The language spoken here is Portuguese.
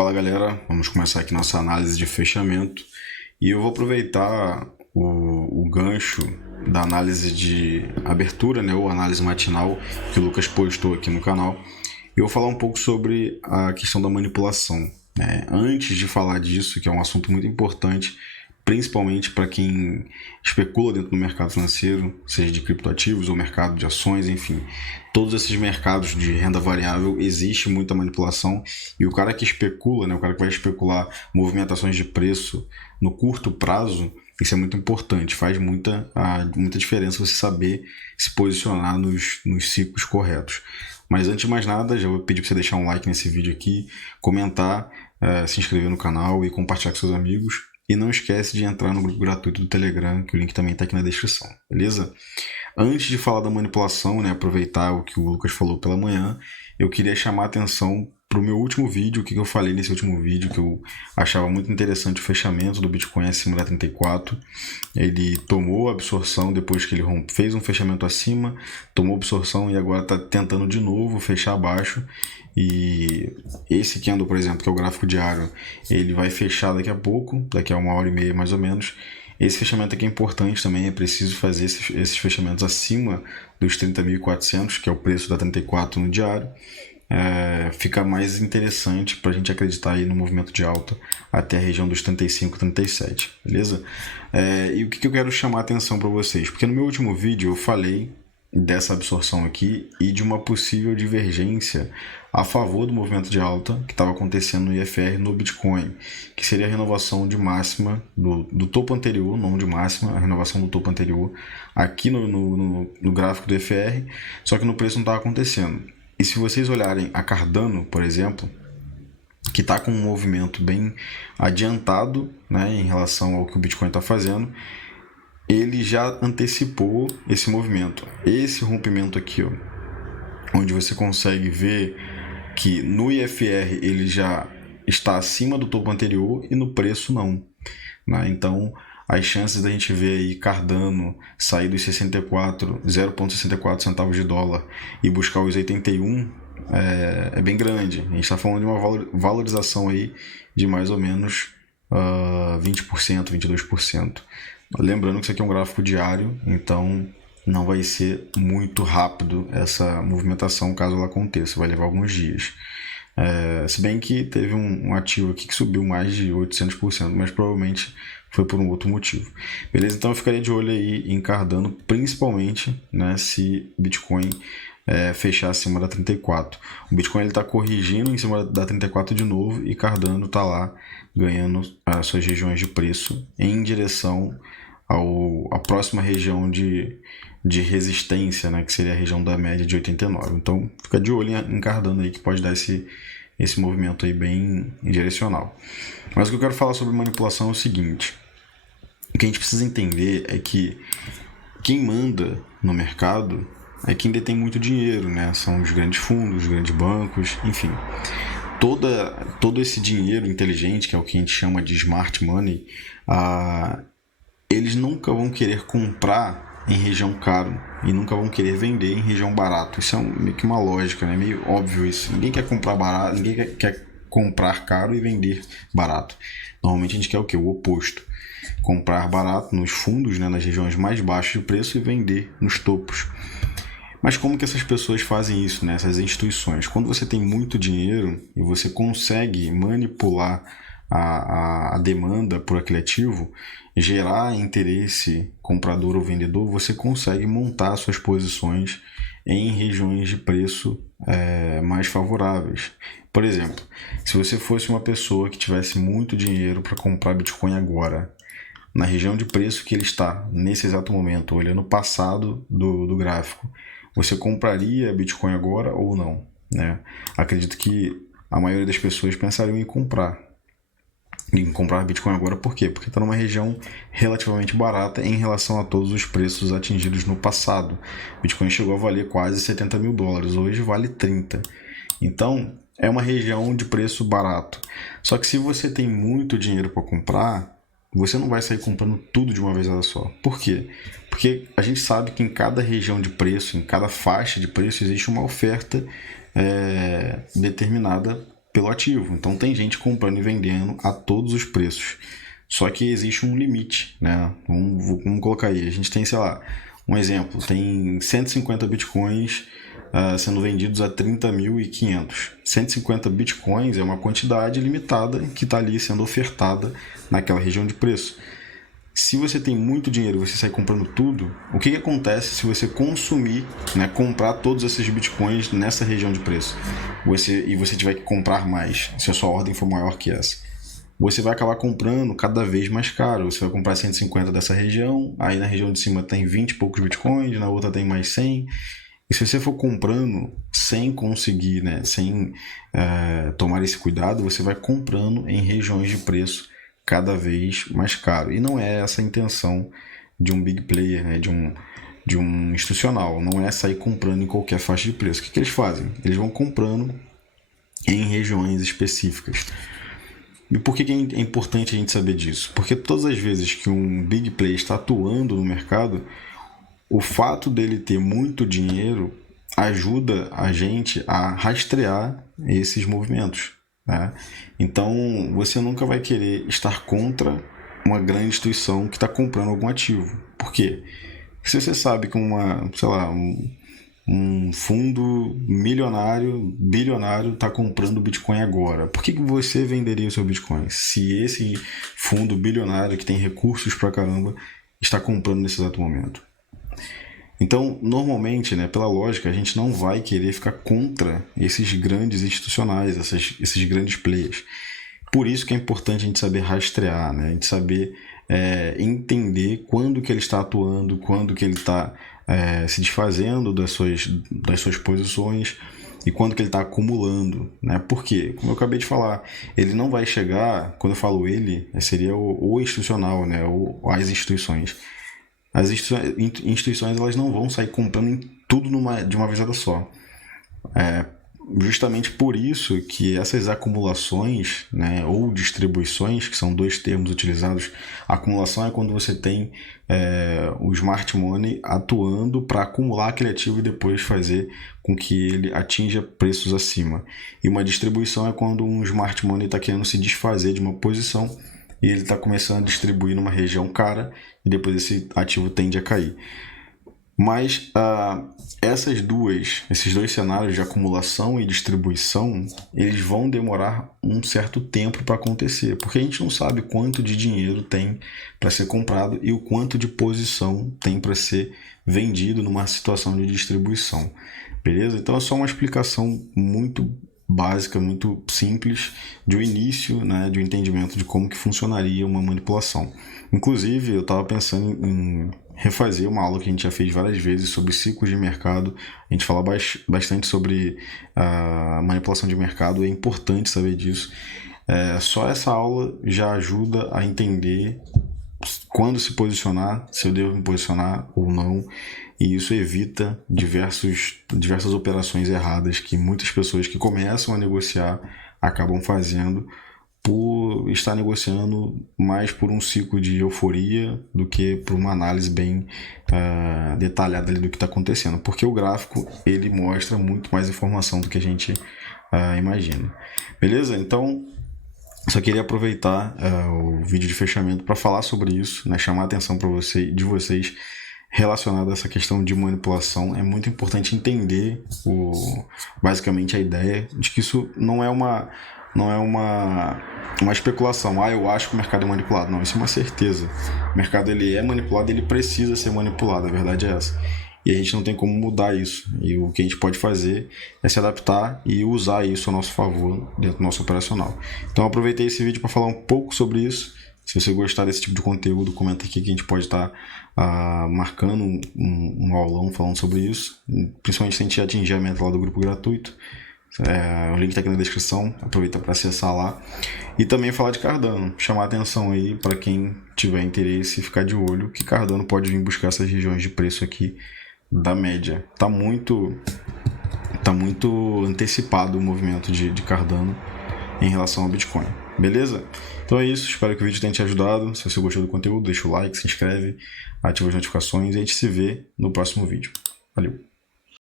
Fala galera, vamos começar aqui nossa análise de fechamento e eu vou aproveitar o gancho da análise de abertura, né, ou análise matinal que o Lucas postou aqui no canal e eu vou falar um pouco sobre a questão da manipulação, né? Antes de falar disso, que é um assunto muito importante, principalmente para quem especula dentro do mercado financeiro, seja de criptoativos ou mercado de ações, enfim, todos esses mercados de renda variável existe muita manipulação e o cara que especula, né, o cara que vai especular movimentações de preço no curto prazo, isso é muito importante, faz muita diferença você saber se posicionar nos ciclos corretos. Mas antes de mais nada, já vou pedir para você deixar um like nesse vídeo aqui, comentar, se inscrever no canal e compartilhar com seus amigos. E não esquece de entrar no grupo gratuito do Telegram, que o link também está aqui na descrição, beleza? Antes de falar da manipulação, né, aproveitar o que o Lucas falou pela manhã, eu queria chamar a atenção para o meu último vídeo, o que eu falei nesse último vídeo, que eu achava muito interessante o fechamento do Bitcoin acima da 34. Ele tomou a absorção depois que ele fez um fechamento acima, tomou absorção e agora está tentando de novo fechar abaixo. E esse candle, por exemplo, que é o gráfico diário, ele vai fechar daqui a pouco, daqui a 1h30 mais ou menos. Esse fechamento aqui é importante também, é preciso fazer esses fechamentos acima dos 30.400, que é o preço da 34 no diário. Fica mais interessante para a gente acreditar aí no movimento de alta até a região dos 35, 37, beleza? E o que eu quero chamar a atenção para vocês? Porque no meu último vídeo eu falei dessa absorção aqui e de uma possível divergência a favor do movimento de alta que estava acontecendo no IFR no Bitcoin, que seria a renovação de máxima do topo anterior, não de máxima, a renovação do topo anterior aqui no gráfico do IFR, só que no preço não estava acontecendo. E se vocês olharem a Cardano, por exemplo, que está com um movimento bem adiantado, né, em relação ao que o Bitcoin está fazendo, ele já antecipou esse movimento. Esse rompimento aqui, ó, onde você consegue ver que no IFR ele já está acima do topo anterior e no preço não, né? Então as chances da gente ver aí Cardano sair dos 0,64 centavos de dólar e buscar os 81 é bem grande. A gente está falando de uma valorização aí de mais ou menos 20%, 22%. Lembrando que isso aqui é um gráfico diário, então não vai ser muito rápido essa movimentação caso ela aconteça, vai levar alguns dias. Se bem que teve um ativo aqui que subiu mais de 800%, mas provavelmente foi por um outro motivo. Beleza? Então eu ficaria de olho aí em Cardano, principalmente, né, se Bitcoin fechar acima da 34. O Bitcoin está corrigindo em cima da 34 de novo e Cardano está lá ganhando as suas regiões de preço em direção à próxima região de resistência, né, que seria a região da média de 89. Então fica de olho em Cardano aí, que pode dar esse movimento aí bem direcional. Mas o que eu quero falar sobre manipulação é o seguinte: o que a gente precisa entender é que quem manda no mercado é quem detém muito dinheiro, né? São os grandes fundos, os grandes bancos, enfim. Todo esse dinheiro inteligente, que é o que a gente chama de smart money, eles nunca vão querer comprar em região caro e nunca vão querer vender em região barato. Isso é meio que uma lógica, né? Meio óbvio isso. Ninguém quer comprar barato, ninguém quer comprar caro e vender barato. Normalmente a gente quer o quê? O oposto. Comprar barato nos fundos, né, nas regiões mais baixas de preço e vender nos topos. Mas como que essas pessoas fazem isso, né? Essas instituições? Quando você tem muito dinheiro e você consegue manipular a demanda por aquele ativo, gerar interesse comprador ou vendedor, você consegue montar suas posições em regiões de preço mais favoráveis. Por exemplo, se você fosse uma pessoa que tivesse muito dinheiro para comprar Bitcoin agora, na região de preço que ele está nesse exato momento, olhando o passado do gráfico, você compraria Bitcoin agora ou não, né? Acredito que a maioria das pessoas pensariam em comprar Bitcoin agora. Por quê? Porque está numa região relativamente barata em relação a todos os preços atingidos no passado. Bitcoin chegou a valer quase 70 mil dólares, hoje vale 30. Então é uma região de preço barato. Só que se você tem muito dinheiro para comprar, você não vai sair comprando tudo de uma vez só. Por quê? Porque a gente sabe que em cada região de preço, em cada faixa de preço, existe uma oferta determinada pelo ativo. Então tem gente comprando e vendendo a todos os preços. Só que existe um limite, né? Vamos colocar aí. A gente tem, sei lá, um exemplo. Tem 150 bitcoins sendo vendidos a 30.500. 150 bitcoins é uma quantidade limitada que está ali sendo ofertada naquela região de preço. Se você tem muito dinheiro e você sai comprando tudo, o que acontece se você consumir, né, comprar todos esses bitcoins nessa região de preço? E você tiver que comprar mais, se a sua ordem for maior que essa. Você vai acabar comprando cada vez mais caro. Você vai comprar 150 dessa região, aí na região de cima tem 20 e poucos bitcoins, na outra tem mais 100. E se você for comprando sem conseguir, né, sem tomar esse cuidado, você vai comprando em regiões de preço cada vez mais caro. E não é essa a intenção de um big player, né, de um institucional. Não é sair comprando em qualquer faixa de preço. O que eles fazem? Eles vão comprando em regiões específicas. E por que é importante a gente saber disso? Porque todas as vezes que um big player está atuando no mercado, o fato dele ter muito dinheiro ajuda a gente a rastrear esses movimentos, né? Então, você nunca vai querer estar contra uma grande instituição que está comprando algum ativo. Por quê? Se você sabe que um fundo milionário, bilionário, está comprando Bitcoin agora, por que você venderia o seu Bitcoin? Se esse fundo bilionário que tem recursos pra caramba está comprando nesse exato momento. Então, normalmente, né, pela lógica, a gente não vai querer ficar contra esses grandes institucionais, esses grandes players. Por isso que é importante a gente saber rastrear, né? A gente saber entender quando que ele está atuando, quando que ele está se desfazendo das suas posições e quando que ele está acumulando, né? Por quê? Como eu acabei de falar, ele não vai chegar, quando eu falo ele, seria o institucional, né? Ou as instituições. As instituições elas não vão sair comprando em tudo de uma vez só. Justamente por isso que essas acumulações, né, ou distribuições, que são dois termos utilizados, a acumulação é quando você tem o smart money atuando para acumular aquele ativo e depois fazer com que ele atinja preços acima. E uma distribuição é quando um smart money está querendo se desfazer de uma posição e ele está começando a distribuir numa região cara e depois esse ativo tende a cair. Mas esses dois cenários de acumulação e distribuição, eles vão demorar um certo tempo para acontecer, porque a gente não sabe quanto de dinheiro tem para ser comprado e o quanto de posição tem para ser vendido numa situação de distribuição, beleza? Então é só uma explicação muito básica, muito simples de um início, né, de um entendimento de como que funcionaria uma manipulação. Inclusive, eu estava pensando em refazer uma aula que a gente já fez várias vezes sobre ciclos de mercado. A gente fala bastante sobre a manipulação de mercado, é importante saber disso. Só essa aula já ajuda a entender quando se posicionar, se eu devo me posicionar ou não, e isso evita diversas operações erradas que muitas pessoas que começam a negociar acabam fazendo por estar negociando mais por um ciclo de euforia do que por uma análise bem detalhada ali do que está acontecendo, porque o gráfico ele mostra muito mais informação do que a gente imagina. Beleza? Então, só queria aproveitar o vídeo de fechamento para falar sobre isso, né? Chamar a atenção de vocês relacionado a essa questão de manipulação. É muito importante entender basicamente a ideia de que isso não é uma especulação. Eu acho que o mercado é manipulado. Não, isso é uma certeza. O mercado ele é manipulado, ele precisa ser manipulado, a verdade é essa. E a gente não tem como mudar isso. E o que a gente pode fazer é se adaptar e usar isso a nosso favor dentro do nosso operacional. Então eu aproveitei esse vídeo para falar um pouco sobre isso. Se você gostar desse tipo de conteúdo, comenta aqui que a gente pode estar marcando um aulão falando sobre isso. Principalmente se a gente atingir a meta lá do grupo gratuito. O link está aqui na descrição, aproveita para acessar lá. E também falar de Cardano, chamar a atenção aí para quem tiver interesse e ficar de olho que Cardano pode vir buscar essas regiões de preço aqui da média. Tá muito antecipado o movimento de Cardano em relação ao Bitcoin, beleza? Então é isso, espero que o vídeo tenha te ajudado. Se você gostou do conteúdo, deixa o like, se inscreve, ativa as notificações e a gente se vê no próximo vídeo. Valeu!